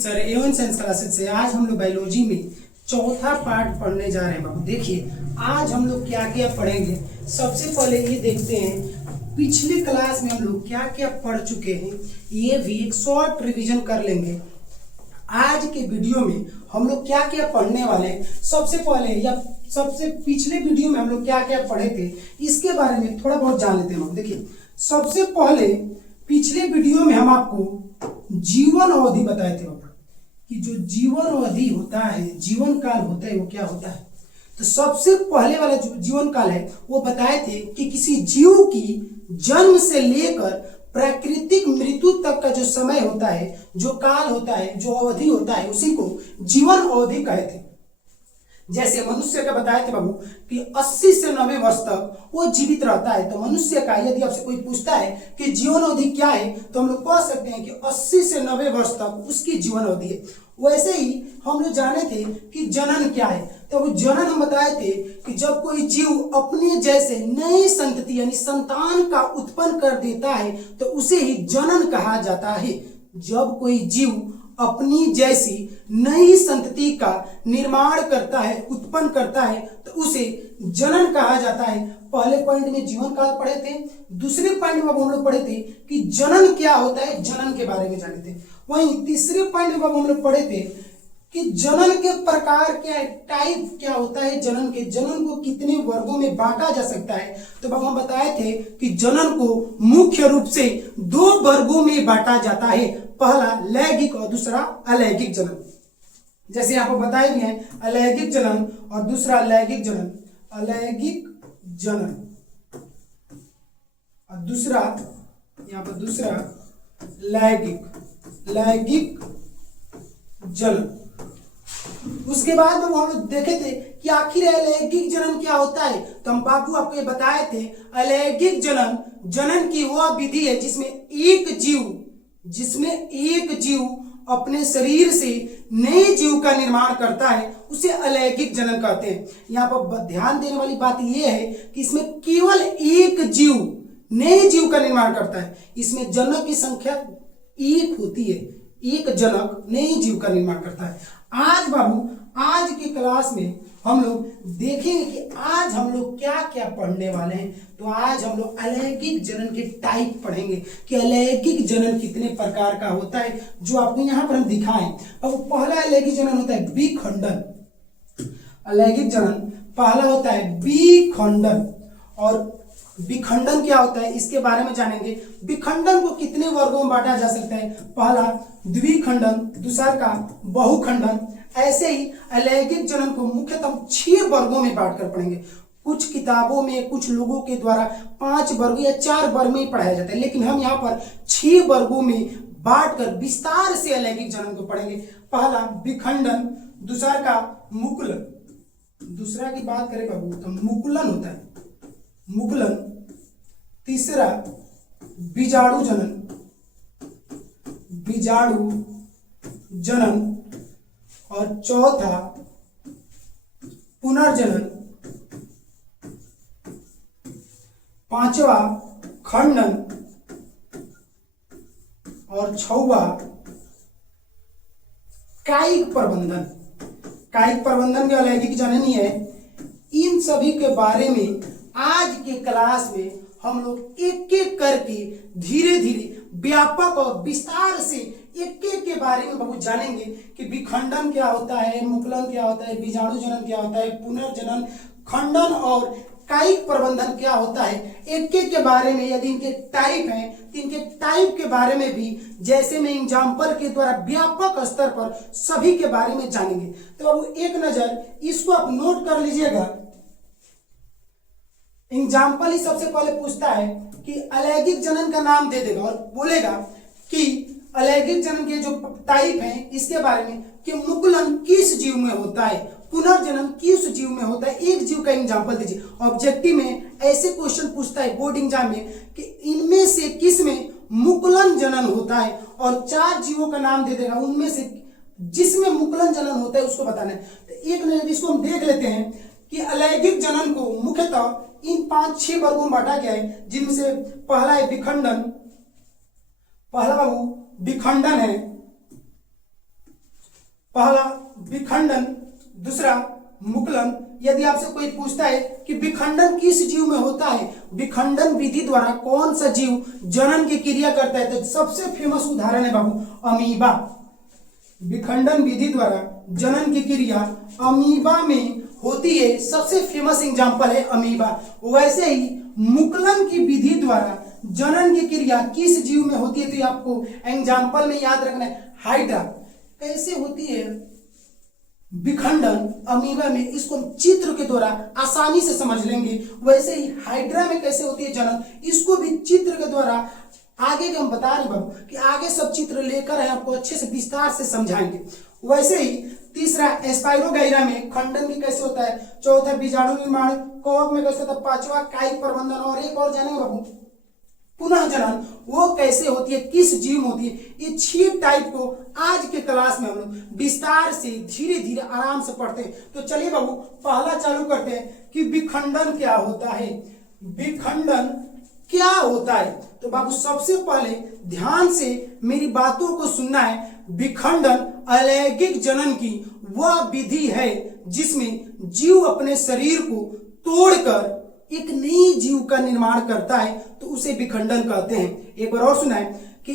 Sir Avon science classes से आज हम लोग बायोलॉजी में चौथा पार्ट पढ़ने जा रहे हैं बाबू। देखिए आज हम लोग क्या क्या पढ़ेंगे। सबसे पहले ये देखते हैं पिछले क्लास में हम लोग क्या क्या पढ़ चुके हैं, ये भी एक शॉर्ट रिवीजन कर लेंगे। आज के वीडियो में हम लोग क्या क्या पढ़ने वाले हैं, सबसे पहले या सबसे पिछले वीडियो में हम लोग क्या क्या पढ़े थे इसके बारे में थोड़ा बहुत जान लेते हैं। देखिए सबसे पहले पिछले वीडियो में हम आपको जीवन अवधि बताए थे कि जो जीवन अवधि होता है, जीवन काल होता है, वो क्या होता है। तो सबसे पहले वाला जो जीवन काल है वो बताए थे कि किसी जीव की जन्म से लेकर प्राकृतिक मृत्यु तक का जो समय होता है, जो काल होता है, जो अवधि होता है, उसी को जीवन अवधि कहते थे। जैसे मनुष्य का बताए थे बाबू कि 80 से 90 वर्ष तक वो जीवित रहता है। तो मनुष्य का यदि आपसे कोई पूछता है कि जीवन अवधि क्या है, तो हम लोग कह सकते हैं कि 80 से 90 वर्ष तक उसकी जीवन अवधि है। वैसे ही हम लोग जाने थे कि जनन क्या है। तो वो जनन हम बताए थे कि जब कोई जीव अपने जैसे नई संतति यानी संतान का उत्पन्न कर देता है तो उसे ही जनन कहा जाता है। जब कोई जीव अपनी जैसी नई संतति का निर्माण करता है, उत्पन्न करता है, तो उसे जनन कहा जाता है। पहले पॉइंट में जीवन काल पढ़े थे, दूसरे पॉइंट में हम लोग पढ़े थे कि जनन क्या होता है, जनन के बारे में जाने थे। वहीं तीसरे पॉइंट में हम लोग पढ़े थे कि जनन के प्रकार क्या है, टाइप क्या होता है जनन के, जनन को कितने वर्गों में बांटा जा सकता है। तो अब हम बताए थे कि जनन को मुख्य रूप से 2 वर्गों में बांटा जाता है, पहला लैंगिक और दूसरा अलैंगिक जनन। जैसे यहाँ पर बताए भी हैं अलैंगिक जनन और दूसरा लैंगिक जनन, अलैंगिक जनन और दूसरा यहाँ पर दूसरा लैंगिक जनन। उसके बाद में हम लोग देखे थे कि आखिर अलैंगिक जनन क्या होता है। तो हम बाबू आपको ये बताए थे अलैंगिक जनन जनन की वह विधि है जिसमें एक जीव अपने शरीर से नए जीव का निर्माण करता है, उसे अलैंगिक जनन कहते हैं। यहाँ पर ध्यान देने वाली बात यह है कि इसमें केवल एक जीव नए जीव का निर्माण करता है। इसमें जनक की संख्या 1 होती है, एक जनक नए जीव का निर्माण करता है। आज बाबू आज की क्लास में हम लोग देखेंगे कि आज हम लोग क्या क्या पढ़ने वाले हैं। तो आज हम लोग अलैंगिक जनन के टाइप पढ़ेंगे कि अलैंगिक जनन कितने प्रकार का होता है, जो आपको यहाँ पर हम दिखाएं। अब पहला अलैंगिक जनन होता है विखंडन। अलैंगिक जनन पहला होता है विखंडन। और विखंडन क्या होता है इसके बारे में जानेंगे। विखंडन को कितने वर्गों में बांटा जा सकता है, पहला द्विखंडन, दूसरा का बहुखंडन। ऐसे ही अलैंगिक जनन को मुख्यतः 6 वर्गों में बांट कर पढ़ेंगे। कुछ किताबों में कुछ लोगों के द्वारा 5 वर्ग या 4 वर्ग में ही पढ़ाया जाता है, लेकिन हम यहाँ पर 6 वर्गों में बांट कर विस्तार से अलैंगिक जनन को पढ़ेंगे। पहला विखंडन, दूसरा का मुकुलन, दूसरा की बात करें बाबू तो मुकुलन होता है, मुकुलन। तीसरा बीजाणु जनन और चौथा पुनर्जनन, पांचवा खंडन और 6वां कायिक प्रबंधन। कायिक प्रबंधन के अलैंगिक जनन ही है। इन सभी के बारे में आज के क्लास में हम लोग एक एक करके धीरे धीरे व्यापक और विस्तार से एक एक के बारे में बहुत जानेंगे कि विखंडन क्या होता है, मुकुलन क्या होता है, बीजाणु जनन क्या होता है, पुनर्जनन, खंडन और कायिक प्रबंधन क्या होता है। एक एक के बारे में यदि इनके टाइप हैं तो इनके टाइप के बारे में भी जैसे मैं एग्जाम्पल के द्वारा व्यापक स्तर पर सभी के बारे में जानेंगे। तो अब एक नजर इसको आप नोट कर लीजिएगा। एग्जाम्पल ही सबसे पहले पूछता है कि अलैंगिक जनन का नाम दे देगा और बोलेगा कि अलैंगिक जनन के जो टाइप हैं इसके बारे में कि मुकुलन किस जीव में होता है, पुनर्जनन किस जीव में होता है, एक जीव का एग्जाम्पल दीजिए। ऑब्जेक्टिव में ऐसे क्वेश्चन पूछता है बोर्ड एग्जाम में कि इनमें से किस में मुकुलन जनन होता है और 4 जीवों का नाम दे देगा, उनमें से जिसमें मुकुलन जनन होता है उसको बताना है। तो एक नजर इसको हम देख लेते हैं कि अलैंगिक जनन को मुख्यतः इन 5-6 वर्गों में बांटा गया है, जिनमें से पहला है विखंडन, पहला बाबू विखंडन है, पहला विखंडन, दूसरा मुकुलन। यदि आपसे कोई पूछता है कि विखंडन किस जीव में होता है, विखंडन विधि द्वारा कौन सा जीव जनन की क्रिया करता है, तो सबसे फेमस उदाहरण है बाबू अमीबा। विखंडन विधि द्वारा जनन की क्रिया अमीबा में होती है, सबसे फेमस एग्जांपल है अमीबा। वैसे ही मुकुलन की विधि द्वारा जनन की क्रिया किस जीव में होती है, तो आपको एग्जांपल में याद रखना है हाइड्रा। कैसे होती है विखंडन अमीबा में, इसको हम चित्र के द्वारा आसानी से समझ लेंगे। वैसे ही हाइड्रा में कैसे होती है जनन, इसको भी चित्र के द्वारा आगे के हम बता रहे बाबू कि आगे सब चित्र लेकर है आपको अच्छे से विस्तार से समझाएंगे। वैसे ही तीसरा स्पाइरोगाइरा में खंडन भी कैसे होता है, चौथा बीजाणु निर्माण, कवक में कैसे होता है, पांचवा कायिक प्रबंधन, और एक और जानेंगे बाबू पुनः जनन वो कैसे होती है, किस जीव में होती है। ये 6 टाइप को आज के क्लास में हम लोग विस्तार से धीरे धीरे आराम से पढ़ते हैं। तो चलिए बाबू पहला चालू करते हैं कि विखंडन क्या होता है। विखंडन क्या होता है, तो बाबू सबसे पहले ध्यान से मेरी बातों को सुनना है। विखंडन अलैंगिक जनन की वह विधि है जिसमें जीव अपने शरीर को तोड़कर एक नई जीव का निर्माण करता है, तो उसे विखंडन कहते हैं। एक बार और सुना है कि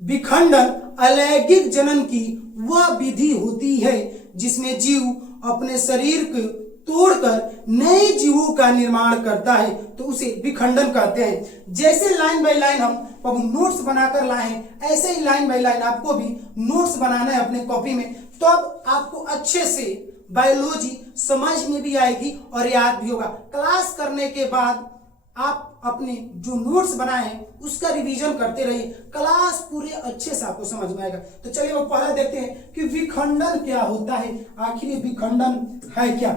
विखंडन अलैंगिक जनन की वह विधि होती है जिसमें जीव अपने शरीर को तोड़कर नए जीवों का निर्माण करता है, तो उसे विखंडन कहते हैं। जैसे लाइन बाय लाइन हम नोट्स बनाकर लाए हैं, ऐसे ही लाइन बाय लाइन आपको भी नोट्स बनाना है अपने कॉपी में, तो अब आपको अच्छे से बायोलॉजी समझ में भी आएगी और याद भी होगा। क्लास करने के बाद आप अपने जो नोट्स बनाए हैं उसका रिवीजन करते रहिए, क्लास पूरे अच्छे से आपको समझ में आएगा। तो चलिए वो पहले देखते हैं कि विखंडन क्या होता है, आखिर ये विखंडन है क्या।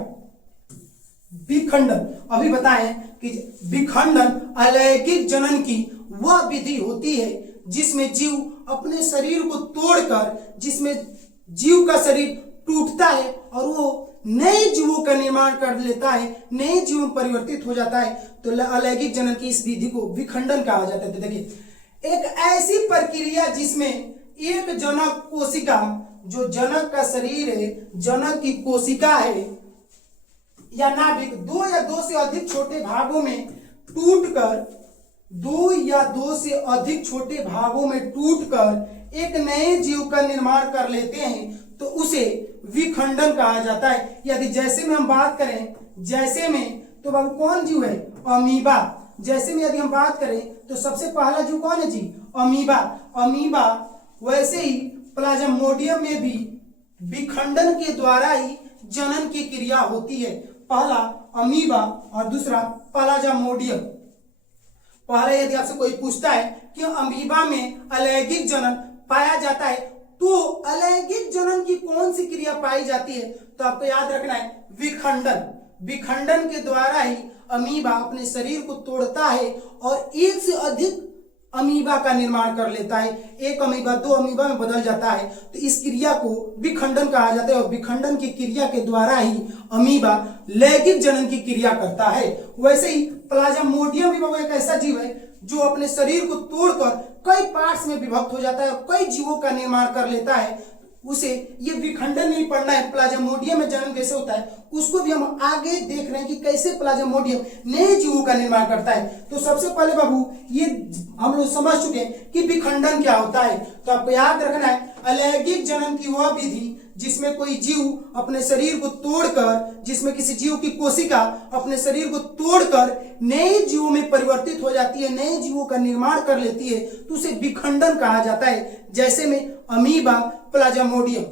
विखंडन अभी बताएं कि विखंडन अलैंगिक जनन की वह विधि होती है जिसमें जीव अपने शरीर को तोड़कर, जिसमें जीव का शरीर टूटता है और वो नए जीवों का निर्माण कर लेता है, नए जीव में परिवर्तित हो जाता है, तो अलैंगिक जनन की इस विधि को विखंडन कहा जाता है। तो देखिए एक ऐसी प्रक्रिया जिसमें एक जनक कोशिका, जो जनक का शरीर है, जनक की कोशिका है या नाभिक, 2 या 2 से अधिक छोटे भागों में टूटकर, 2 या 2 से अधिक छोटे भागों में टूटकर एक नए जीव का निर्माण कर लेते हैं, तो उसे विखंडन कहा जाता है। यदि जैसे में हम बात करें, जैसे में तो बाबू कौन जीव है, अमीबा। जैसे में यदि हम बात करें तो सबसे पहला जीव कौन है जी, अमीबा। अमीबा वैसे ही प्लाज्मोडियम में भी विखंडन के द्वारा ही जनन की क्रिया होती है। पहला अमीबा और दूसरा प्लाज्मोडियम। पहला यदि आपसे कोई पूछता है कि अमीबा में अलैंगिक जनन पाया जाता है, तो अलैंगिक जनन की कौन सी क्रिया पाई जाती है, तो आपको याद रखना है विखंडन। विखंडन के द्वारा ही अमीबा अपने शरीर को तोड़ता है और एक से अधिक अमीबा का निर्माण कर लेता है, एक अमीबा 2 अमीबा में बदल जाता है, तो इस क्रिया को विखंडन कहा जाता है। और विखंडन की क्रिया के द्वारा ही अमीबा लैंगिक जनन की क्रिया करता है। वैसे ही प्लाज्मोडियम भी एक ऐसा जीव है जो अपने शरीर को तोड़कर कई पार्ट्स में विभक्त हो जाता है और कई जीवों का निर्माण कर लेता है, उसे ये विखंडन नहीं पढ़ना है। प्लाज्मोडियम में जन्म कैसे होता है उसको भी हम आगे देख रहे हैं कि कैसे प्लाज्मोडियम नए जीवों का निर्माण करता है। तो सबसे पहले बाबू ये हम लोग समझ चुके हैं कि विखंडन क्या होता है, तो आपको याद रखना है अलैंगिक जनन की वह विधि जिसमें कोई जीव अपने शरीर को तोड़कर, जिसमें किसी जीव की कोशिका अपने शरीर को तोड़कर नए जीवों में परिवर्तित हो जाती है, नए जीवों का निर्माण कर लेती है, तो उसे विखंडन कहा जाता है। जैसे में अमीबा, प्लाज्मोडियम।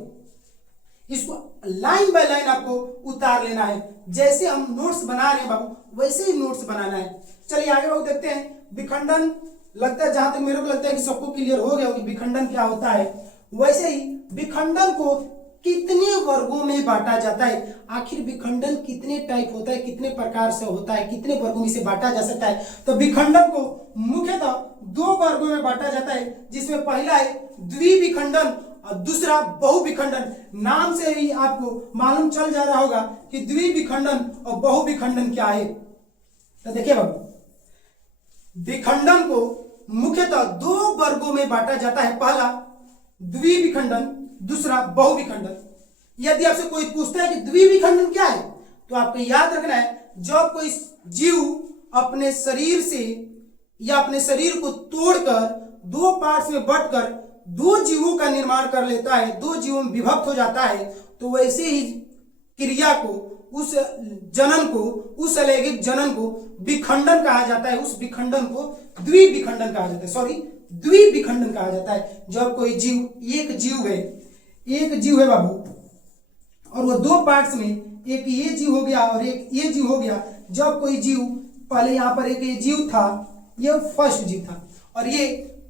इसको लाइन बाय लाइन आपको उतार लेना है। जैसे हम नोट्स बना रहे हैं बाबू वैसे ही नोट्स बनाना है। चलिए आगे बाबू देखते हैं विखंडन। लगता है जहां तक मेरे को लगता है कि सबको क्लियर हो गया होगा विखंडन क्या होता है। वैसे ही विखंडन को कितने वर्गों में बांटा जाता है, आखिर विखंडन कितने टाइप होता है, कितने प्रकार से होता है, कितने वर्गों में से बांटा जा सकता है, तो विखंडन को मुख्यतः 2 वर्गों में बांटा जाता है, जिसमें पहला है द्विविखंडन और दूसरा बहुविखंडन। नाम से ही आपको मालूम चल जा रहा होगा कि द्विविखंडन और बहुविखंडन क्या है। तो देखिए बाबू विखंडन को मुख्यतः 2 वर्गों में बांटा जाता है, पहला द्विविखंडन, दूसरा बहुविखंडन। यदि आपसे कोई पूछता है कि द्विविखंडन क्या है, तो आपको याद रखना है जब कोई जीव अपने शरीर से या अपने शरीर को तोड़कर दो पार्ट्स में बंटकर दो जीवों का निर्माण कर लेता है, दो जीवों में विभक्त हो जाता है, तो वैसे ही क्रिया को, उस जनन को, उस अलैंगिक जनन को विखंडन कहा जाता है। उस विखंडन को द्विविखंडन कहा जाता है, सॉरी द्विविखंडन कहा जाता है। जब कोई जीव, एक जीव है बाबू, और वो दो पार्ट्स में, एक ये जीव हो गया और एक ये जीव हो गया। जब कोई जीव, पहले यहाँ पर एक ये जीव था, ये फर्स्ट जीव था, और ये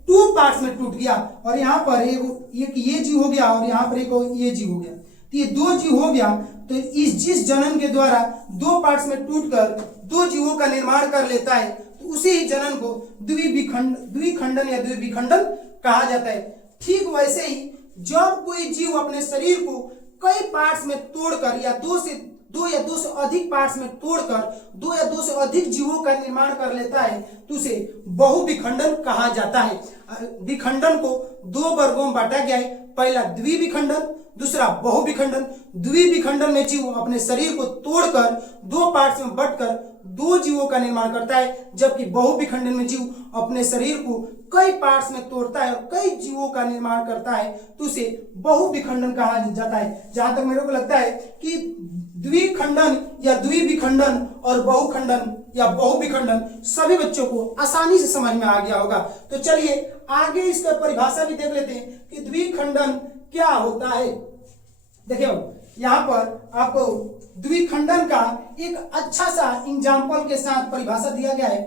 टू पार्ट्स में टूट गया, और यहाँ पर एक ये जीव हो गया और यहाँ पर एक ये जीव हो गया, तो ये दो जीव हो गया। तो इस जिस जनन के द्वारा दो पार्ट्स में टूटकर दो जीवों का निर्माण कर लेता है, तो उसी जनन को द्विखंडन या द्विविखंडन कहा जाता है। ठीक वैसे ही जब कोई जीव अपने शरीर को कई पार्ट्स में तोड़कर या दो या दो से अधिक पार्ट्स में तोड़कर दो या दो से अधिक जीवों का निर्माण कर लेता है, तो उसे बहुविखंडन कहा जाता है। विखंडन को दो वर्गों में बांटा गया है, पहला द्विविखंडन, दूसरा बहुविखंडन। द्विविखंडन में जीव अपने शरीर को तोड़कर दो पार्ट्स में बंटकर दो जीवों का निर्माण करता है, जबकि बहुविखंडन में जीव अपने शरीर को कई पार्ट्स में तोड़ता है और कई जीवों का निर्माण करता है, तो उसे बहुविखंडन कहा जाता है। जहां तक मेरे को लगता है कि द्विखंडन या द्विविखंडन और बहुखंडन या बहुविखंडन सभी बच्चों को आसानी से समझ में आ गया होगा। तो चलिए आगे इसका परिभाषा भी देख लेते हैं कि द्विखंडन क्या होता है। देखिए यहाँ पर आपको द्विखंडन का एक अच्छा सा एग्जाम्पल के साथ परिभाषा दिया गया है।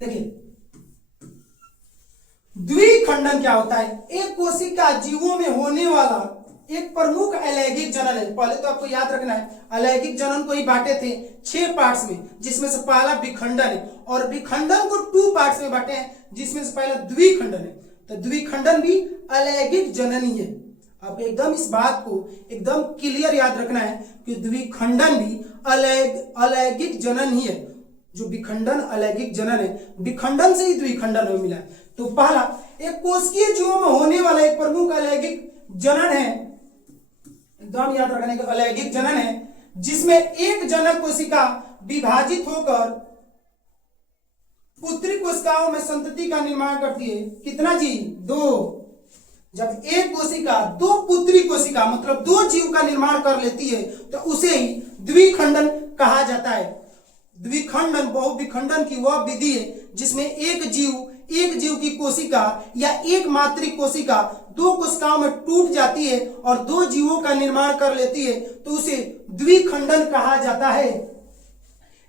देखिए द्विखंडन क्या होता है, एक कोशिका जीवों में होने वाला एक प्रमुख अलैंगिक जनन है। पहले तो आपको याद रखना है अलैंगिक जनन को ही बांटे थे 6 पार्ट्स में, जिसमें से पहला विखंडन है, और विखंडन को 2 पार्ट्स में बांटे हैं, जिसमें से पहला द्विखंडन है। तो द्विखंडन भी अलैंगिक जनन ही है। आप एकदम इस बात को एकदम क्लियर याद रखना है कि द्विखंडन भी अलैंगिक जनन ही है। जो विखंडन अलैंगिक जनन है, विखंडन से ही द्विखंडन में मिला है। तो पहला एक कोशिकीय जीवों में होने वाला एक प्रमुख अलैंगिक जनन है, एकदम याद रखने का अलैंगिक जनन है, जिसमें एक जनक कोशिका विभाजित होकर पुत्री कोशिकाओं में संतति का निर्माण करती है। कितना जी? 2। जब एक कोशिका दो पुत्री कोशिका मतलब दो जीव का निर्माण कर लेती है, तो उसे ही द्विखंडन कहा जाता है। द्विखंडन बहुविखंडन की वह विधि है जिसमें एक जीव की कोशिका या एक मातृक कोशिका दो कोशिकाओं में टूट जाती है और दो जीवों का निर्माण कर लेती है, तो उसे द्विखंडन कहा जाता है।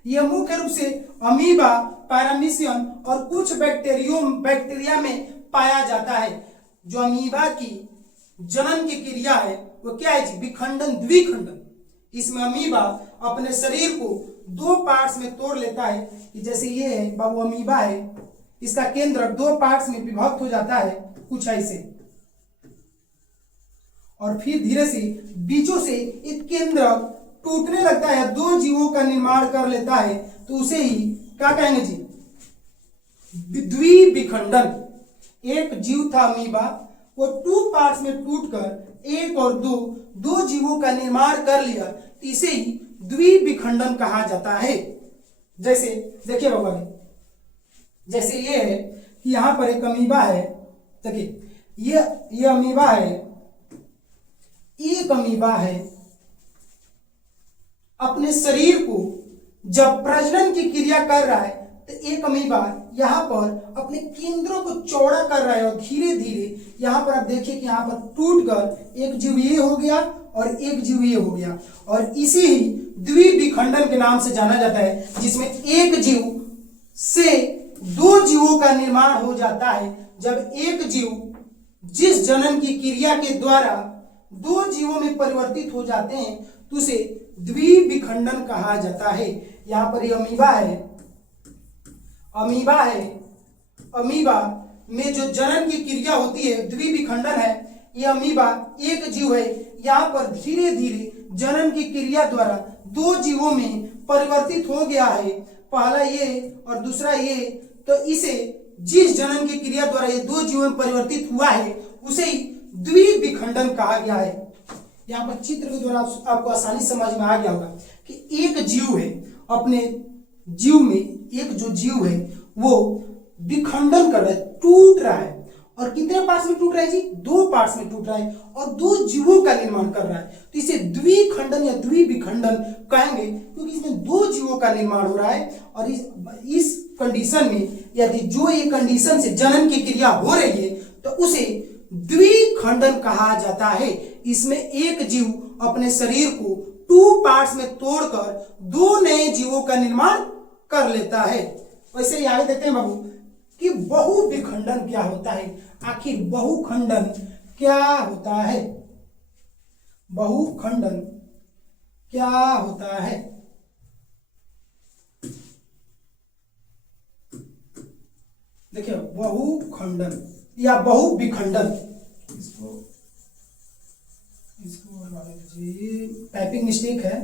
यह मुख्य रूप से अमीबा, पैरामीशियम और कुछ बैक्टीरिया में पाया जाता है। जो अमीबा की जनन की क्रिया है वो क्या है? विखंडन, द्विखंडन। इसमें अमीबा अपने शरीर को 2 पार्ट्स में तोड़ लेता है, कि जैसे ये है बाबू अमीबा है, इसका केंद्र 2 पार्ट्स में विभक्त हो जाता है कुछ ऐसे, और फिर धीरे से बीचों से एक केंद्र टूटने लगता है, 2 जीवों का निर्माण कर लेता है, तो उसे ही क्या कहेंगे जी? द्विविखंडन। एक जीव था अमीबा, वो 2 पार्ट्स में टूटकर 1 और 2 जीवों का निर्माण कर लिया, इसे ही द्विविखंडन कहा जाता है। जैसे देखिए बाबा, जैसे ये है कि यहां पर एक अमीबा है, देखिए ये अमीबा है, एक अमीबा है, अपने शरीर को जब प्रजनन की क्रिया कर रहा है, तो एक अमीबा यहाँ पर अपने केंद्रों को चौड़ा कर रहा है, और धीरे धीरे यहाँ पर आप देखिए कि यहाँ पर टूटकर एक जीव ये हो गया और एक जीव ये हो गया, और इसी ही द्विविखंडन के नाम से जाना जाता है, जिसमें एक जीव से 2 जीवों का निर्माण हो जाता है। जब एक जीव जिस जनन की क्रिया के द्वारा 2 जीवों में परिवर्तित हो जाते हैं, तो उसे द्विविखंडन कहा जाता है। यहाँ पर ये अमीबा है, अमीबा में जो जनन की क्रिया होती है द्विविखंडन है। ये अमीबा एक जीव है, यहाँ पर धीरे धीरे जनन की क्रिया द्वारा 2 जीवों में परिवर्तित हो गया है, पहला ये और दूसरा ये, तो इसे जिस जनन की क्रिया द्वारा ये 2 जीवों में परिवर्तित हुआ है, उसे ही द्विविखंडन कहा गया है। यहाँ पर चित्र के द्वारा आपको आसानी समझ में आ गया होगा कि एक जीव है, अपने जीव में एक जो जीव है वो विखंडन कर रहा है, टूट रहा है। और कितने पार्ट्स में टूट रहा है जी? 2 पार्ट्स में टूट रहा है और 2 जीवों का निर्माण कर रहा है। तो इसे द्विखंडन या द्विविखंडन कहेंगे, क्योंकि इसमें 2 जीवों का निर्माण हो रहा है। और इस कंडीशन में यदि जो ये कंडीशन से जनन की क्रिया हो रही है तो उसे द्विखंडन कहा जाता है। इसमें एक जीव अपने शरीर को 2 पार्ट्स में तोड़कर 2 नए जीवों का निर्माण कर लेता है। वैसे ही आगे देखते हैं बाबू कि बहुविखंडन क्या होता है। आखिर बहुखंडन क्या होता है? बहुखंडन क्या होता है? देखिए, बहुखंडन या बहुविखंडन, इसको टाइपिंग मिस्टेक है,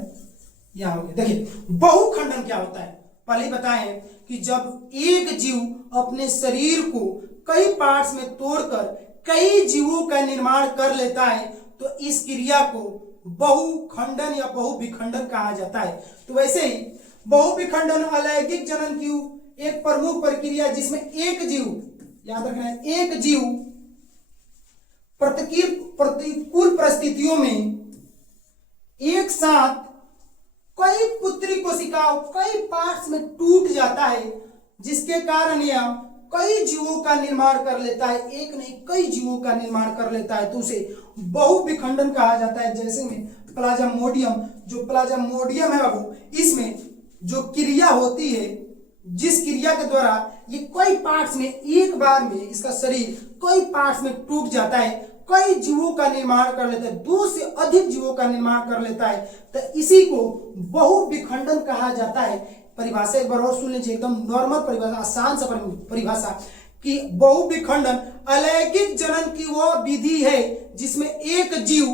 यहां हो गया। देखिए, बहुखंडन क्या होता है पहले बताएं कि जब एक जीव अपने शरीर को कई पार्ट्स में तोड़कर कई जीवों का निर्माण कर लेता है तो इस क्रिया को बहुखंडन या बहुविखंडन कहा जाता है। तो वैसे ही बहुविखंडन अलैंगिक जनन की एक प्रमुख प्रक्रिया जिसमें एक जीव, याद रखना है, एक जीव प्रतिकूल परिस्थितियों में एक साथ कई पुत्री कोशिकाओं कई पार्ट्स में टूट जाता है, जिसके कारण यह कई जीवों का निर्माण कर लेता है, एक नहीं कई जीवों का निर्माण कर लेता है, तो उसे बहुविखंडन कहा जाता है। जैसे में प्लाज्मोडियम, जो प्लाज्मोडियम है बाबू, इसमें जो क्रिया होती है, जिस क्रिया के द्वारा ये कई पार्ट्स में एक बार में इसका शरीर कई पार्ट्स में टूट जाता है, कई जीवों का निर्माण कर लेता है, 2 से अधिक जीवों का निर्माण कर लेता है, तो इसी को बहुविखंडन कहा जाता है। परिभाषा एक बार और सुन लीजिए, एकदम नॉर्मल परिभाषा, आसान सा परिभाषा कि बहुविखंडन अलैंगिक जनन की वह विधि है जिसमें एक जीव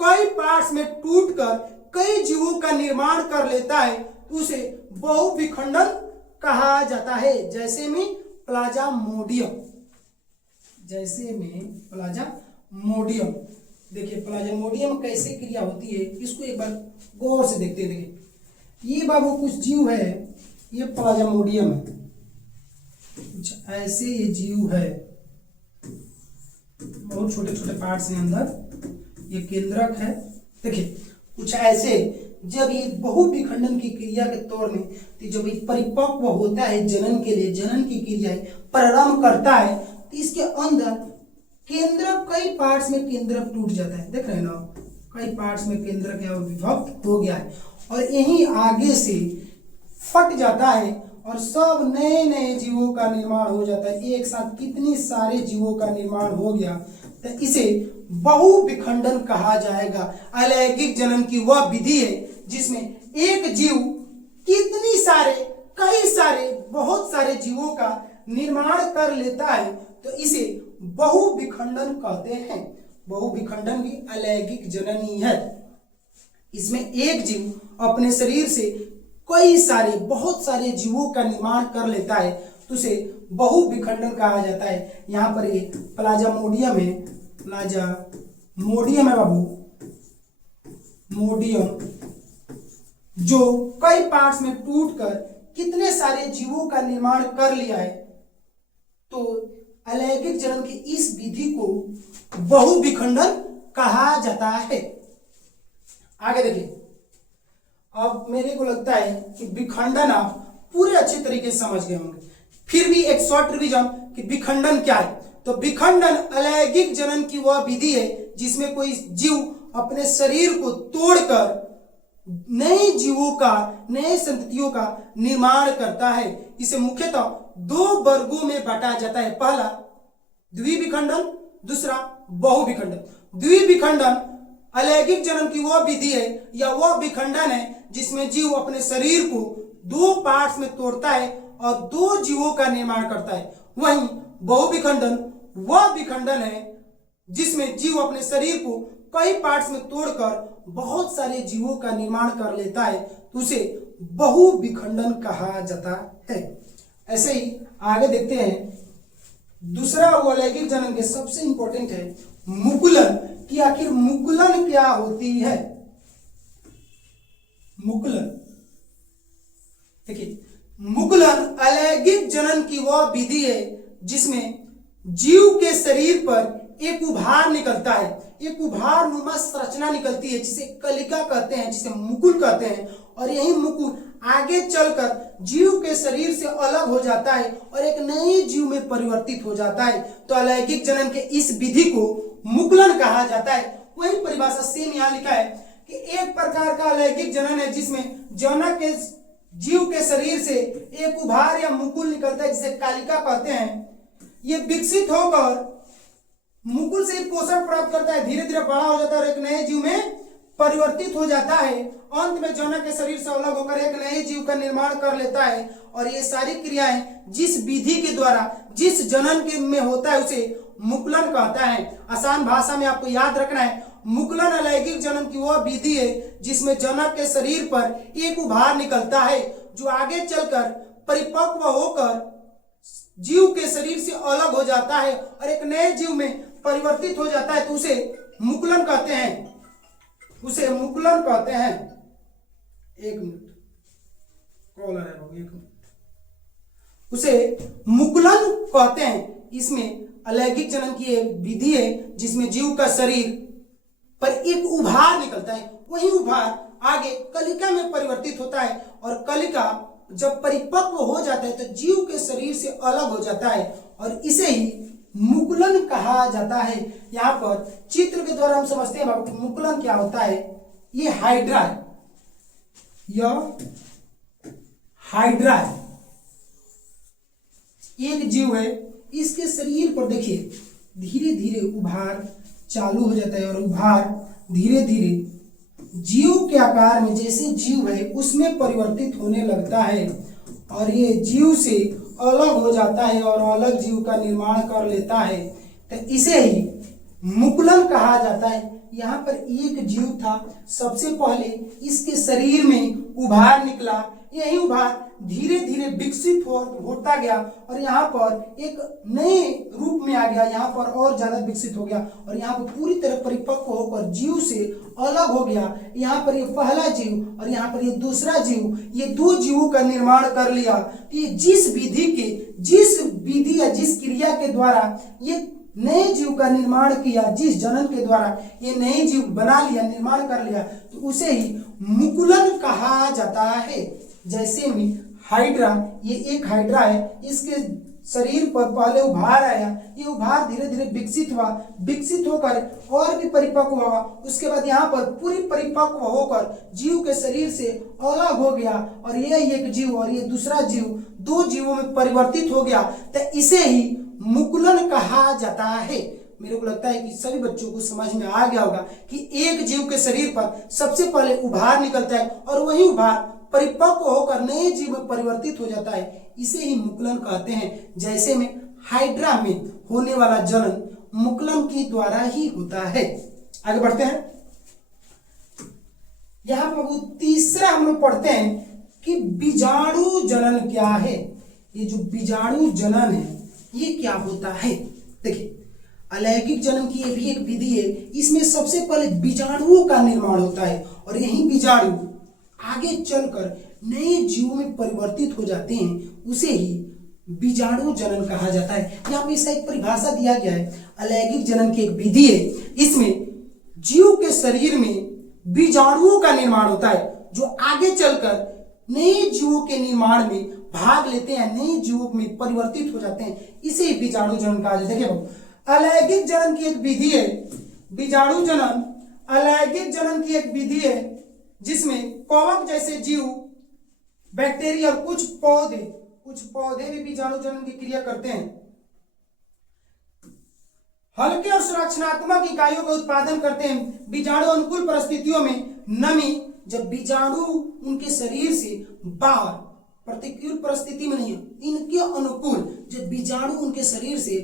कई पार्ट्स में टूटकर कई जीवों का निर्माण कर लेता है, उसे बहुविखंडन कहा जाता है। जैसे में प्लाज्मोडियम, जैसे में प्लाज्मोडियम। देखिए, प्लाज्मोडियम कैसे क्रिया होती है इसको एक बार गौर से देखते हैं। देखिए, ये बाबू कुछ जीव है, ये प्लाज्मोडियम है, कुछ ऐसे ये जीव है, बहुत छोटे छोटे पार्ट्स हैं अंदर, ये केंद्रक है। देखिए, कुछ ऐसे जब ये बहुविखंडन की क्रिया के तौर में जब ये परिपक्व होता है जनन के लिए, जनन की क्रिया प्रारंभ करता है, तो इसके अंदर केंद्रक कई पार्ट्स में केंद्रक टूट जाता है। देख रहे हैं ना, कई पार्ट्स में केंद्रक विभक्त हो गया है और यही आगे से फट जाता है और सब नए नए जीवों का निर्माण हो जाता है। एक साथ कितने सारे जीवों का निर्माण हो गया, तो इसे बहुविखंडन कहा जाएगा। अलैंगिक जनन की वह विधि है जिसमें एक जीव कितनी सारे कई सारे बहुत सारे जीवों का निर्माण कर लेता है, तो इसे बहुविखंडन कहते हैं। बहुविखंडन भी अलैंगिक जननी है। इसमें एक जीव अपने शरीर से कई सारे बहुत सारे जीवों का निर्माण कर लेता है, तो उसे बहुविखंडन कहा जाता है। यहाँ पर ये प्लाज्मोडियम है, प्लाज्मोडियम है बाबू, मोडियम, जो कई पार्ट्स में टूटकर कितने सारे जीवों का निर्माण कर लिया है, तो अलैंगिक जनन की इस विधि को बहुविखंडन कहा जाता है। आगे देखिए, अब मेरे को लगता है कि विखंडन आप पूरे अच्छे तरीके से समझ गए होंगे, फिर भी एक शॉर्ट रिवीजन कि विखंडन क्या है। तो विखंडन अलैंगिक जनन की वह विधि है जिसमें कोई जीव अपने शरीर को तोड़कर नए जीवों का, नए संततियों का निर्माण करता है। इसे मुख्यतः 2 वर्गों में बांटा जाता है। पहला द्विविखंडन, दूसरा बहुविखंडन। द्विविखंडन अलैंगिक जनन की वह विधि है या वह विखंडन है जिसमें जीव अपने शरीर को 2 पार्ट्स में तोड़ता है और 2 जीवों का निर्माण करता है। वहीं बहुविखंडन वह विखंडन है जिसमें जीव अपने शरीर को कई पार्ट्स में तोड़कर बहुत सारे जीवों का निर्माण कर लेता है, तो उसे बहुविखंडन कहा जाता है। ऐसे ही आगे देखते हैं, दूसरा अलैंगिक जनन के सबसे इंपॉर्टेंट है मुकुलन कि आखिर मुकुलन क्या होती है। मुकुलन, देखिए मुकुलन अलैंगिक जनन की वह विधि है जिसमें जीव के शरीर पर एक उभार निकलता है, एक उभार नुमा संरचना निकलती है जिसे कलिका कहते हैं, जिसे मुकुल कहते हैं। और यही मुकुल आगे चलकर जीव के शरीर से अलग हो जाता है और एक नए जीव में परिवर्तित हो जाता है। तो अलैंगिक जनन के इस विधि को मुकुलन कहा जाता है। वही परिभाषा सेम यहाँ लिखा है कि एक प्रकार का अलैंगिक जनन है जिसमें जनक के जीव के शरीर से एक उभार या मुकुल निकलता है जिसे कालिका कहते हैं। ये विकसित होकर मुकुल से पोषण प्राप्त करता है, धीरे धीरे बड़ा हो जाता है और एक नए जीव में परिवर्तित हो जाता है। अंत में जनक के शरीर से अलग होकर एक नए जीव का निर्माण कर लेता है। और ये सारी क्रियाएं जिस विधि के द्वारा जिस जनन के में होता है उसे मुकुलन कहता है। आसान भाषा में आपको याद रखना है, मुकुलन अलैंगिक जनन की वह विधि है जिसमें जनक के शरीर पर एक उभार निकलता है जो आगे चलकर परिपक्व होकर जीव के शरीर से अलग हो जाता है और एक नए जीव में परिवर्तित हो जाता है। तो उसे मुकुलन कहते हैं, उसे मुकुलन कहते हैं। एक मिनट, कॉलर है बाबू, एक मिनट। उसे मुकुलन कहते हैं। इसमें अलैंगिक जनन की एक विधि है जिसमें जीव का शरीर पर एक उभार निकलता है, वही उभार आगे कलिका में परिवर्तित होता है और कलिका जब परिपक्व हो जाता है तो जीव के शरीर से अलग हो जाता है और इसे ही मुकुलन कहा जाता है। यहाँ पर चित्र के द्वारा हम समझते हैं बाबू मुकुलन क्या होता है। ये हाइड्रा है, यह हाइड्रा है, एक जीव है। इसके शरीर पर देखिए धीरे धीरे उभार चालू हो जाता है और उभार धीरे धीरे जीव के आकार में, जैसे जीव है उसमें परिवर्तित होने लगता है और ये जीव से अलग हो जाता है और अलग जीव का निर्माण कर लेता है। तो इसे ही मुकुलन कहा जाता है। यहाँ पर एक जीव था, सबसे पहले इसके शरीर में उभार निकला, यही उभार धीरे धीरे विकसित होता गया और यहाँ पर एक नए रूप में आ गया, यहाँ पर और ज्यादा विकसित हो गया और यहाँ पर पूरी तरह परिपक्व होकर जीव से अलग हो गया। यहाँ पर ये पहला जीव और यहाँ पर ये दूसरा जीव, ये दो जीवों का निर्माण कर लिया। ये जिस विधि या जिस क्रिया के द्वारा ये नए जीव का निर्माण किया, जिस जनन के द्वारा ये नए जीव बना लिया, निर्माण कर लिया, तो उसे ही मुकुलन कहा जाता है। जैसे में हाइड्रा, ये एक हाइड्रा है, इसके शरीर पर पहले उभार आया, ये उभार धीरे धीरे विकसित हुआ, विकसित होकर और भी परिपक्व हुआ, उसके बाद यहाँ पर पूरी परिपक्व होकर जीव के शरीर से अलग हो गया और ये एक जीव और ये दूसरा जीव, दो जीवों में परिवर्तित हो गया। तो इसे ही मुकुलन कहा जाता है। मेरे को लगता है कि सभी बच्चों को समझ में आ गया होगा कि एक जीव के शरीर पर सबसे पहले उभार निकलता है और वही उभार परिपक्व होकर नए जीव में परिवर्तित हो जाता है, इसे ही मुकुलन कहते हैं। जैसे में हाइड्रा में होने वाला जनन मुकुलन के द्वारा ही होता है। आगे बढ़ते हैं। यहाँ पर तीसरा हम लोग पढ़ते हैं कि बीजाणु जनन क्या है। ये जो बीजाणु जनन है ये क्या होता है। देखिए अलैंगिक जनन की ये भी एक विधि है, इसमें सबसे पहले बीजाणुओं का निर्माण होता है और यही बीजाणु आगे चलकर नए जीवों में परिवर्तित हो जाते हैं, उसे ही बीजाणु जनन कहा जाता है। यहाँ पे इसका एक परिभाषा दिया गया है। अलैंगिक जनन की एक विधि है, इसमें जीव के शरीर में बीजाणुओं का निर्माण होता है जो आगे चलकर नए जीवों के निर्माण में भाग लेते हैं, नए जीवों में परिवर्तित हो जाते हैं, इसे ही बीजाणु जनन कहा जाता है। देखिए अलैंगिक जनन की एक विधि है बीजाणु जनन। अलैंगिक जनन की एक विधि है जिसमें कवक जैसे जीव, बैक्टीरिया और कुछ पौधे भी बीजाणु जनन की क्रिया करते हैं। हल्के और सुरक्षात्मक इकाइयों का उत्पादन करते हैं। बीजाणु अनुकूल परिस्थितियों में नमी, जब बीजाणु उनके शरीर से बाहर, प्रतिकूल परिस्थिति में नहीं, इनके अनुकूल, जब बीजाणु उनके शरीर से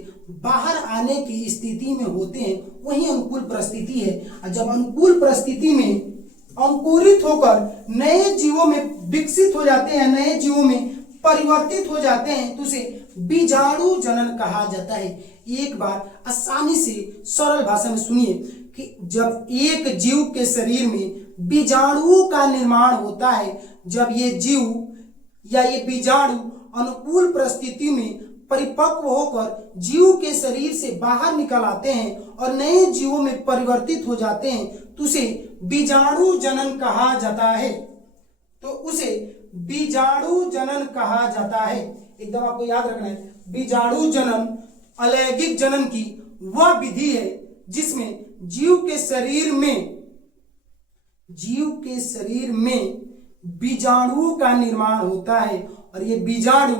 बाहर आने की स्थिति में होते हैं वही अनुकूल परिस्थिति है। और जब अनुकूल परिस्थिति में अंकुरित होकर नए जीवों में विकसित हो जाते हैं, नए जीवों में परिवर्तित हो जाते हैं, तो उसे बीजाणु जनन कहा जाता है। एक बार आसानी से सरल भाषा में सुनिए कि जब एक जीव के शरीर में बीजाणुओं का निर्माण होता है, जब ये जीव या ये बीजाणु अनुकूल परिस्थिति में परिपक्व होकर जीव के शरीर से बाहर निकल आते हैं और नए जीवों में परिवर्तित हो जाते हैं, तो उसे बीजाणु जनन कहा जाता है। तो उसे बीजाणु जनन कहा जाता है। एकदम आपको याद रखना है, बीजाणु जनन अलैंगिक जनन की वह विधि है जिसमें जीव के शरीर में बीजाणुओं का निर्माण होता है और ये बीजाणु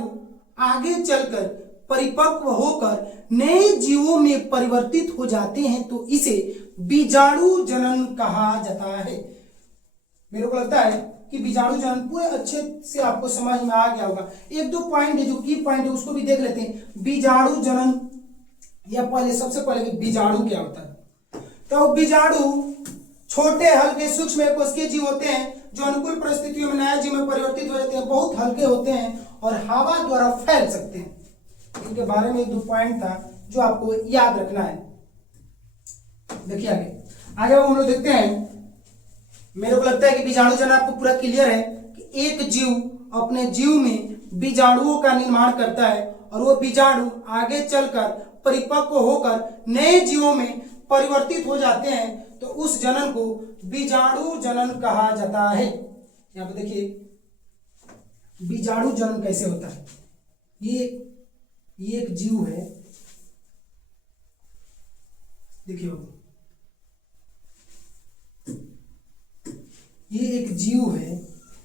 आगे चलकर परिपक्व होकर नए जीवों में परिवर्तित हो जाते हैं, तो इसे बीजाणु जनन कहा जाता है। मेरे को लगता है कि बीजाणु जनन पूरे अच्छे से आपको समझ में आ गया होगा। एक दो पॉइंट है जो की पॉइंट है उसको भी देख लेते हैं। बीजाणु जनन या सबसे पहले बीजाणु क्या होता है। तो बीजाणु छोटे हल्के सूक्ष्म कोशिकीय जीव होते हैं जो अनुकूल परिस्थितियों में नया जीव में परिवर्तित हो जाते हैं, बहुत हल्के होते हैं और हवा द्वारा फैल सकते हैं। इनके बारे में एक दो पॉइंट था जो आपको याद रखना है। देखिए आगे हम लोग देखते हैं। मेरे को लगता है कि बीजाणु जनन आपको पूरा क्लियर है कि एक जीव अपने जीव में बीजाणुओं का निर्माण करता है और वो बीजाणु आगे चलकर परिपक्व होकर नए जीवों में परिवर्तित हो जाते हैं, तो उस जनन को बीजाणु जनन कहा जाता है। यहाँ पे देखिए बीजाणु जनन कैसे होता है। ये एक जीव है, देखिए ये एक जीव है,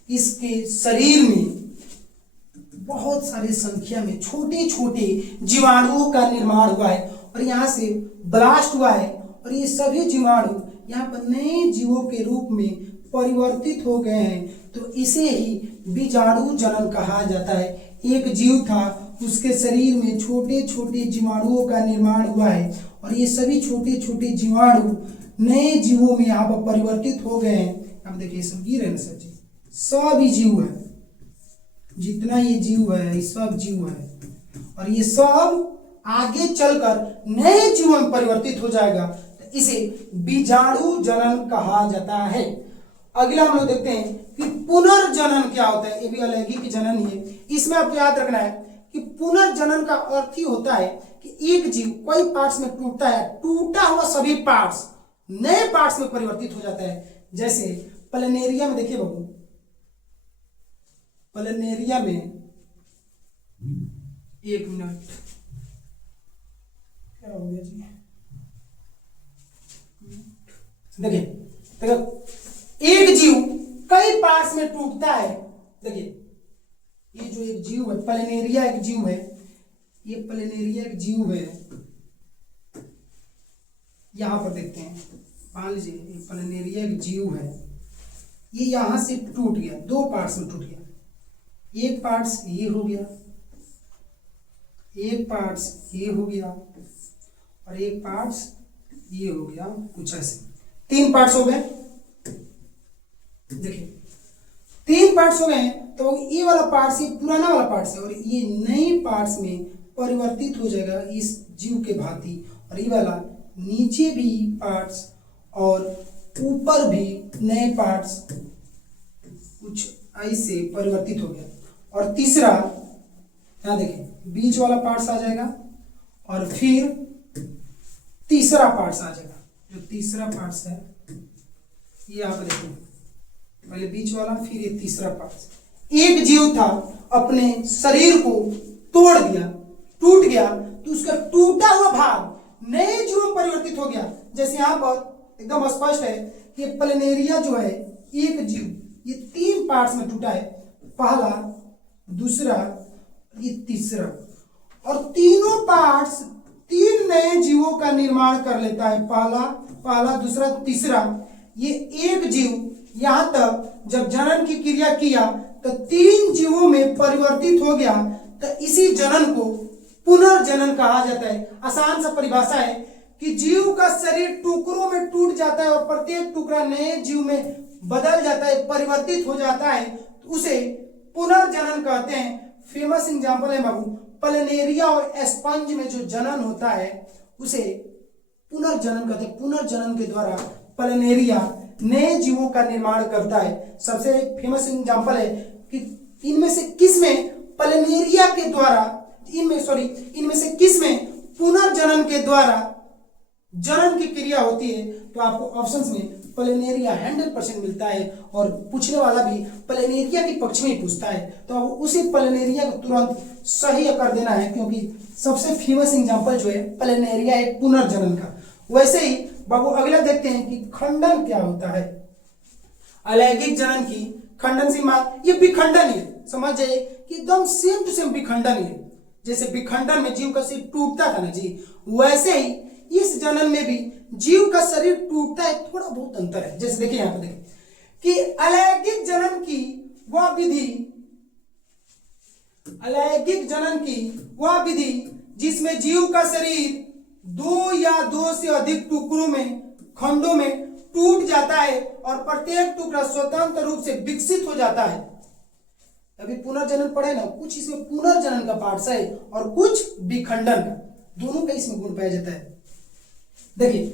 इसके शरीर में बहुत सारे संख्या में छोटे छोटे जीवाणुओं का निर्माण हुआ है और यहाँ से ब्लास्ट हुआ है और ये सभी जीवाणु यहाँ पर नए जीवों के रूप में परिवर्तित हो गए हैं, तो इसे ही बीजाणु जनन कहा जाता है। एक जीव था, उसके शरीर में छोटे छोटे जीवाणुओं का निर्माण हुआ है और ये सभी छोटे छोटे जीवाणु नए जीवों में यहाँ पर परिवर्तित हो गए हैं। अब देखिए सब गिर है, सब ही जीव है, जितना ये जीव है ये सब जीव है और ये सब आगे चलकर नए जीवों में परिवर्तित हो जाएगा, तो इसे बीजाणु जनन कहा जाता है। अगला हम लोग देखते हैं कि पुनर्जनन क्या होता है। ये भी अलैंगिक जनन ही है। इसमें आपको याद रखना है कि पुनर्जनन का अर्थ ही होता है कि एक जीव कोई पार्ट्स में टूटता है, टूटा हुआ सभी पार्ट्स नए पार्ट्स में परिवर्तित हो जाता है। जैसे प्लेनेरिया में देखिए बाबू, प्लेनेरिया में एक मिनट क्या हो गया जी, देखिए एक जीव कई पार्ट्स में टूटता है। देखिए ये जो एक जीव है, प्लेनेरिया एक जीव है, ये प्लेनेरिया एक जीव है। यहां पर देखते हैं, मान लीजिए ये प्लेनेरिया एक जीव है, ये यहां से टूट गया, दो पार्ट्स में टूट गया। एक पार्ट्स ये हो गया, एक पार्ट्स ये हो गया और एक पार्ट्स ये हो गया, कुछ ऐसे तीन पार्ट्स हो गए। देखिए तीन पार्ट्स हो गए, तो ये वाला पार्ट्स ये पुराना वाला पार्ट्स है और ये नए पार्ट्स में परिवर्तित हो जाएगा इस जीव के भांति, और ये वाला नीचे भी पार्ट्स और ऊपर भी नए पार्ट्स कुछ ऐसे परिवर्तित हो गया। और तीसरा यहाँ देखिए बीच वाला पार्ट्स आ जाएगा और फिर तीसरा पार्ट्स आ जाएगा। जो तीसरा पार्ट्स है ये आप देखिए, पहले बीच वाला फिर ये तीसरा पार्ट्स। एक जीव था, अपने शरीर को तोड़ दिया, टूट गया, तो उसका टूटा हुआ भाग नए जीव में परिवर्तित हो गया। जैसे यहाँ पर एकदम स्पष्ट है कि प्लेनेरिया जो है एक जीव, ये तीन पार्ट्स में टूटा है, पहला, दूसरा, ये तीसरा, और तीनों पार्ट्स तीन नए जीवों का निर्माण कर लेता है। पहला, दूसरा, तीसरा। ये एक जीव यहां तक जब जनन की क्रिया किया तो तीन जीवों में परिवर्तित हो गया, तो इसी जनन को पुनर्जनन कहा जाता है। आसान सा परिभाषा है कि जीव का शरीर टुकड़ों में टूट जाता है और प्रत्येक टुकड़ा नए जीव में बदल जाता है, परिवर्तित हो जाता है, तो उसे पुनर्जनन कहते हैं। फेमस एग्जांपल है बाबू प्लनेरिया और स्पंज में जो जनन होता है उसे पुनर्जनन कहते हैं। पुनर्जनन के द्वारा प्लनेरिया नए जीवों का निर्माण करता है। सबसे फेमस एग्जांपल है कि इनमें से किस में प्लनेरिया के द्वारा इनमें से किस में पुनर्जनन के द्वारा जनन की क्रिया होती है। तो आपको ऑप्शंस में प्लनेरिया 100% मिलता है और पूछने वाला भी प्लनेरिया के पक्ष में ही पूछता है, तो अब उसी प्लनेरिया को तुरंत सही कर देना है, क्योंकि सबसे फेमस एग्जांपल जो है प्लनेरिया एक पुनर्जनन का। वैसे ही बाबू अगला देखते हैं कि खंडन क्या होता है। अलैंगिक जनन की खंडन से मात ये विखंडन है, समझ जाइए कि एकदम सेम टू सेम विखंडन है। जैसे विखंडन में जीव का शरीर टूटता था ना जी, वैसे ही इस जनन में भी जीव का शरीर टूटता है, थोड़ा बहुत अंतर है। जैसे देखिए यहां पर देखिए कि अलैंगिक जनन की वह विधि जिसमें जीव का शरीर 2 या 2 से अधिक टुकड़ों में खंडों में टूट जाता है और प्रत्येक टुकड़ा स्वतंत्र रूप से विकसित हो जाता है। अभी पुनर्जनन पढ़े ना, कुछ इसमें पुनर्जनन का पार्ट है और कुछ विखंडन का, दोनों का इसमें गुण पाया जाता है। देखिए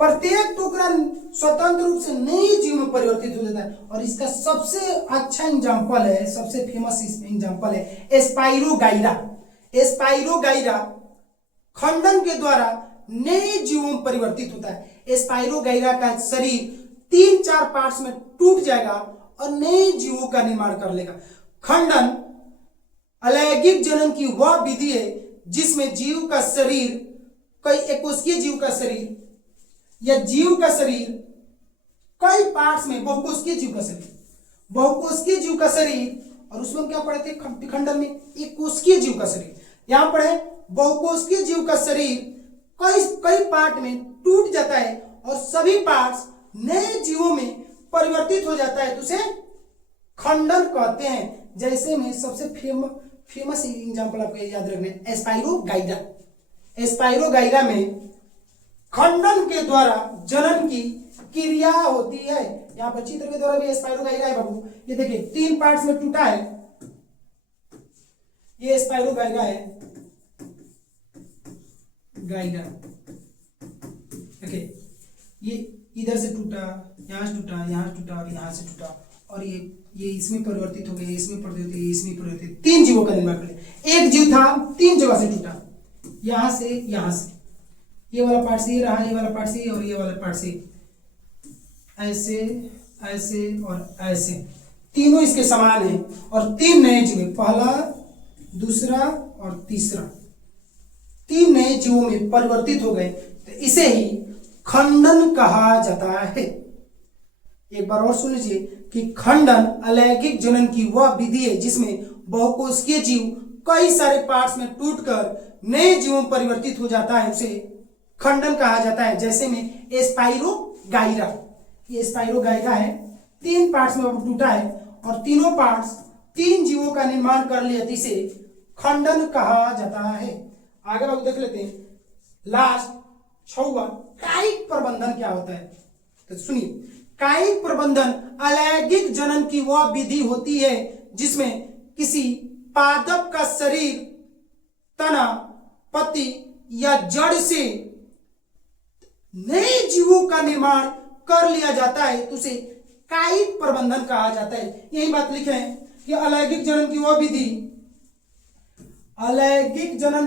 प्रत्येक टुकड़ा स्वतंत्र रूप से नए जीव में परिवर्तित हो जाता है और इसका सबसे अच्छा एग्जांपल है, सबसे फेमस एग्जांपल है स्पाइरोगाइरा। स्पाइरोगाइरा खंडन के द्वारा नए जीवों में परिवर्तित होता है। स्पाइरोगाइरा का शरीर 3-4 पार्ट्स में टूट जाएगा और नए जीवों का निर्माण कर लेगा। खंडन अलैंगिक जनन की वह विधि है जिसमें जीव का शरीर कई एकोष्कीय जीव का शरीर या जीव का शरीर कई पार्ट्स में बहुकोष्कीय जीव का शरीर और उसमें क्या पढ़े थे विखंडन में एकोष्कीय जीव का शरीर। यहां पर है बहुकोष्कीय जीव का शरीर कई पार्ट में टूट जाता है और सभी पार्ट्स नए जीवों में परिवर्तित हो जाता है, तो उसे खंडन कहते हैं। जैसे में सबसे फेमस एग्जांपल आपको याद रखना स्पाइरोगाइरा। स्पाइरोगाइरा में खंडन के द्वारा जनन की क्रिया होती है। यहाँ पर चित्र के द्वारा भी स्पाइरोगाइरा है बाबू, ये देखिए 3 पार्ट्स में टूटा है, ये स्पाइरोगाइरा है। गाइरा देखिए ये इधर से टूटा, यहाँ से टूटा, यहाँ से टूटा और यहाँ से टूटा और ये इसमें परिवर्तित हो गया, इसमें परिवर्तित, इसमें परिवर्तित, 3 जीवों का निर्माण कर लिया। एक जीव था 3 जगह से टूटा, यहाँ से, ये वाला पार्ट से ये रहा, ये वाला पार्ट से और ये वाला पार्ट से, ऐसे ऐसे और ऐसे, तीनों इसके समान है और 3 नए जीव, पहला दूसरा और तीसरा, 3 नए जीवों में परिवर्तित हो गए, तो इसे ही खंडन कहा जाता है। एक बार और सुन लीजिए कि खंडन अलैंगिक जनन की वह विधि है जिसमें बहुकोष्कीय जीव कई सारे पार्ट्स में टूटकर नए जीवों में परिवर्तित हो जाता है, उसे खंडन कहा जाता है। जैसे में स्पाइरोगाइरा, ये स्पाइरोगाइरा है, 3 पार्ट्स में टूटा है और तीनों पार्ट्स 3 जीवों का निर्माण कर लिया, इसे खंडन कहा जाता है। आगे बाबू देख लेते हैं लास्ट 6वां कायिक प्रबंधन क्या होता है। तो सुनिए, कायिक प्रबंधन अलैंगिक जनन की वह विधि होती है जिसमें किसी पादप का शरीर तना, पत्ती या जड़ से नए जीवों का निर्माण कर लिया जाता है, तो उसे कायिक प्रबंधन कहा जाता है। यही बात लिखे हैं कि अलैंगिक जनन की वह विधि, अलैंगिक जनन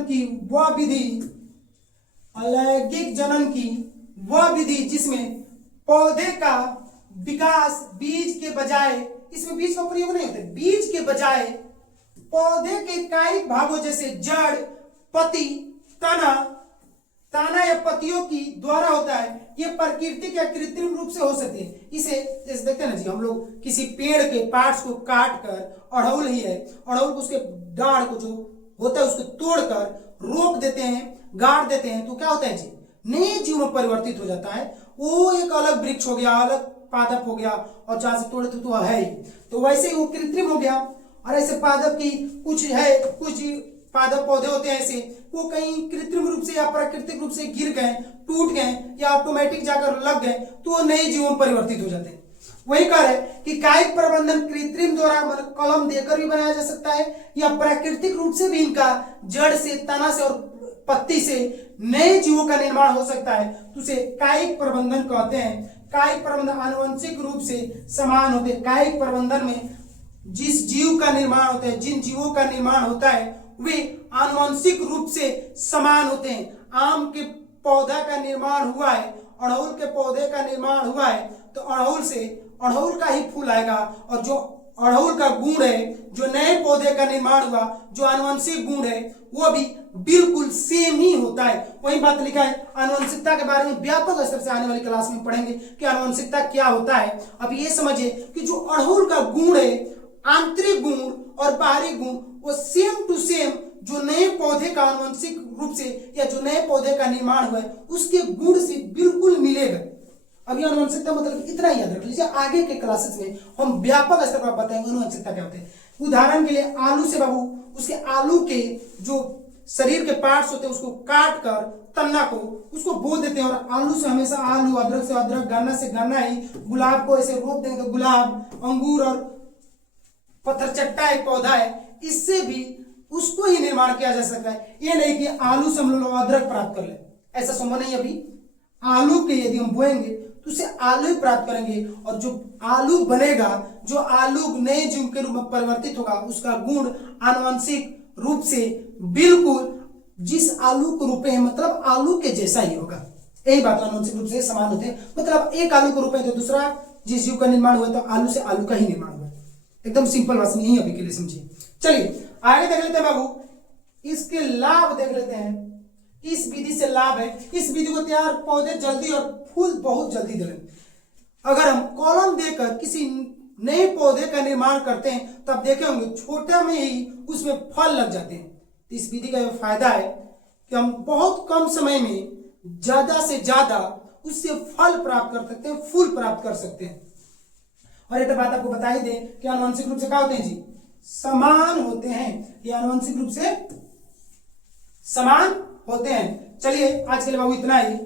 की वह विधि जिसमें पौधे का विकास बीज के बजाय, इसमें बीज का प्रयोग नहीं होता, बीज के बजाय पौधे के कायिक भागों जैसे जड़, पत्ती, तना या पत्तियों की द्वारा होता है। ये प्राकृतिक या कृत्रिम रूप से हो सकते हैं। इसे जैसे देखते हैं ना जी, हम लोग किसी पेड़ के पार्ट्स को काट कर, अड़हुल ही है, अड़हुल को उसके डाढ़ को जो होता है उसको तोड़कर रोक देते हैं, गाड़ देते हैं, तो क्या होता है जी, नए जीव में परिवर्तित हो जाता है। वो एक अलग वृक्ष हो गया, अलग पादप हो गया, और जहां से तोड़े तो है ही, तो वैसे ही वो कृत्रिम हो गया। और ऐसे पादप की कुछ पादप पौधे होते हैं ऐसे, वो कहीं कृत्रिम रूप से या प्राकृतिक रूप से गिर गए, टूट गए या ऑटोमेटिक जाकर लग गए, तो वो नए जीवों में परिवर्तित हो जाते हैं। वही कह रहे कि कायिक प्रबंधन कृत्रिम द्वारा मतलब कलम देकर भी बनाया जा सकता है या प्राकृतिक रूप से भी इनका जड़ से, तना से और पत्ती से नए जीवों का निर्माण हो सकता है, तो उसे कायिक प्रबंधन कहते हैं। कायिक प्रबंधन आनुवंशिक रूप से समान होते हैं। कायिक प्रबंधन में जिस जीव का निर्माण होता है, जिन जीवों का निर्माण होता है वे आनुवंशिक रूप से समान होते हैं। आम के पौधा का निर्माण हुआ है, अड़हुल के पौधे का निर्माण हुआ है, तो अड़हुल से अड़हुल का ही फूल आएगा, और जो अड़हुल का गुण है, जो नए पौधे का निर्माण हुआ, जो आनुवंशिक गुण है, वो भी बिल्कुल सेम ही होता है। वही बात लिखा है। आनुवंशिकता के बारे में व्यापक स्तर से आने वाली क्लास में पढ़ेंगे कि आनुवंशिकता क्या होता है। अब ये समझिए कि जो अड़हुल का गुण है, आंतरिक गुण और बाहरी गुण, वो सेम टू सेम जो नए पौधे का आनुवंशिक रूप से या जो नए पौधे का निर्माण हुआ है उसके गुण से बिल्कुल मिलेगा। अभी आनुवंशिकता मतलब इतना याद रख लीजिए, आगे के क्लासेस में हम व्यापक स्तर पर बताएंगे आनुवंशिकता क्या होते हैं। उदाहरण के लिए आलू से बाबू, उसके आलू के जो शरीर के पार्ट्स होते हैं उसको काट कर तन्ना को उसको बो देते हैं, और आलू से हमेशा आलू, अदरक से अदरक, गन्ना से गन्ना ही, गुलाब को ऐसे रोप देंगे तो गुलाब, अंगूर और पत्थरचट्टा एक पौधा है, इससे भी उसको ही निर्माण किया जा सकता है। ये नहीं कि आलू से हम लोग अदरक प्राप्त कर ले, ऐसा संभव नहीं। अभी आलू के यदि हम बोएंगे तो उससे आलू ही प्राप्त करेंगे, और जो आलू बनेगा, जो आलू नए जीव के रूप में परिवर्तित होगा, उसका गुण आनुवंशिक रूप से बिल्कुल जिस आलू को रूपे है मतलब आलू के जैसा ही होगा। यही बात आनुवंशिक रूप से समान होते हैं। मतलब एक आलू को रूपे तो दूसरा जिस जीव का निर्माण हुआ तो आलू से आलू का ही निर्माण हुआ। एकदम सिंपल बात नहीं, अभी के लिए समझिए। चलिए आगे देख लेते हैं बाबू, इसके लाभ देख लेते हैं। इस विधि से लाभ है, इस विधि को तैयार पौधे जल्दी और फूल बहुत जल्दी देंगे। अगर हम कॉलम देकर किसी नए पौधे का निर्माण करते हैं तो आप देखे होंगे छोटे में ही उसमें फल लग जाते हैं। तो इस विधि का यह फायदा है कि हम बहुत कम समय में ज्यादा से ज्यादा उससे फल प्राप्त कर सकते हैं, फूल प्राप्त कर सकते हैं। और एक बात आपको बता ही दें कि आनुवंशिक रूप से क्या होते हैं जी, समान होते हैं। ये आनुवंशिक रूप से समान होते हैं। चलिए आज के लिए बाबू इतना ही,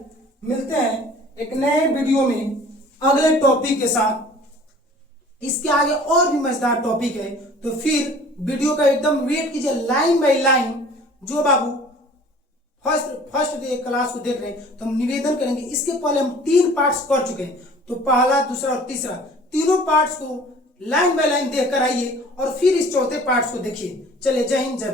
मिलते हैं एक नए वीडियो में अगले टॉपिक के साथ। इसके आगे और भी मजेदार टॉपिक है, तो फिर वीडियो का एकदम वेट कीजिए लाइन बाय लाइन। जो बाबू फर्स्ट क्लास को देख रहे हैं तो हम निवेदन करेंगे, इसके पहले हम 3 पार्ट्स कर चुके हैं, तो पहला, दूसरा और तीसरा तीनों पार्ट्स को लाइन बाय लाइन देखकर आइए और फिर इस चौथे पार्ट्स को देखिए। चलिए, जय हिंद, जय भारत।